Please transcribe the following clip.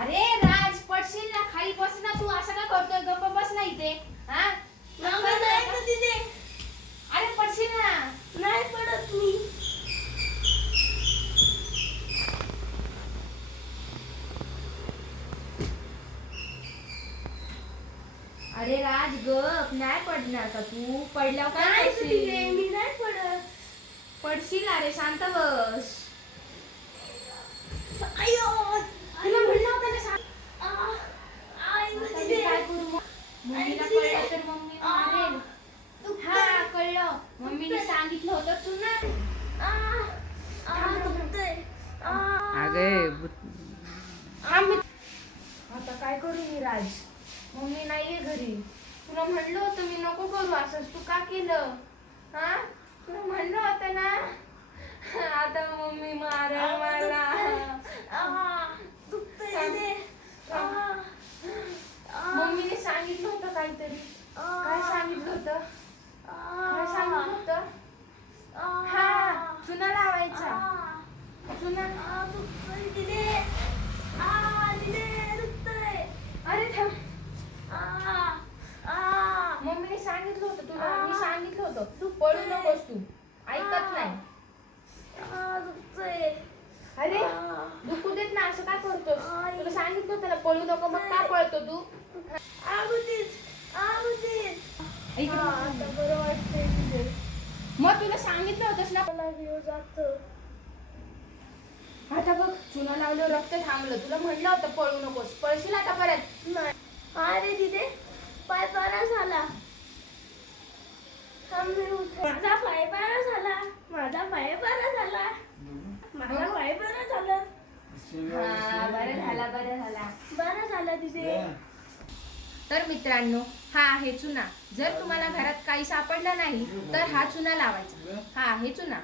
अरे राज, पडशील ना खाली, बस ना तू. असं का करतोय? गप्प बस ना इथे. हा नाही ना तिथे. अरे पडशील ना. नाही पडत मी. अरे राज गप, नाही पडणार का तू? पडल्यावर काय नाही ना तिथे, करशील? मी नाही पडत. पडशील. अरे शांत बस. अय्यो, तुला म्हणलं होतं ना शांत. आई ना आता मी तिथे. काय करू मग? मम्मीला आई तिथे. कळलं तर मम्मी मारेल. हा कळलं, मम्मीने सांगितलं होतं तू ना. दुखतंय. आता काय करू मी राज? मम्मी नाहीये घरी. तुला म्हणलं होतं मी नको करू असंच, तू का केलं? हा तुला म्हणलं होतं ना. आता मम्मी मारेल मला. दुखतंय तिथे. मम्मीने सांगितलं होतं काहीतरी. काय सांगितलं होतं? काय सांगितलं होतं? हा चुना लावायचा. चुना. दुखतंय तिथे. तिथे दुखतंय. अरे थांब. मम्मीने सांगितलं होतं तुला. मी सांगितलं होतं तू पडू नकोस. तू ऐकत नाही. दुखतंय. अरे दुखू देत ना. असं काय करतोस? तुला सांगितलं होतं ना पळू नको. मग का पळतो तू? इकडे बघ. आता बरं वाटतंय तिथे. मग तुला सांगितलं होतंस ना. मला जीव जातं. आता बघ, चुना लावल्यावर रक्त थांबलं. तुला म्हणलं होतं पळू नकोस. पळशील आता परत. नाही. अरे तिथे पाय बरा झाला. माझा पाय बरा झाला. माझा पाय बरा झाला. माझा पाय बरा झाला. हा बरं झाला, बरं झाला. बरा झाला तिथे. तर मित्रांनो, हा आहे चुना. जर तुम्हाला घरात काही सापडलं नाही तर हा चुना लावायचा. हा आहे चुना.